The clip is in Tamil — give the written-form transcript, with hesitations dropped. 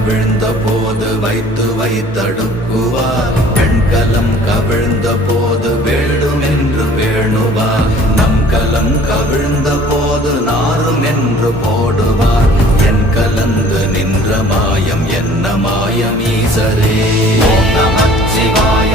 கவிழ்ந்த போது வைத்து வைத்தடுக்குவார். பெண்கலம் கவிழ்ந்த போது வேண்டுமென்று வேணுவார். நம் கலம் கவிழ்ந்த போது நாரும் என்று போடுவார். என் கலந்து நின்ற மாயம் என்ன மாயம் ஈசரே. ஓம் நமச்சிவாய.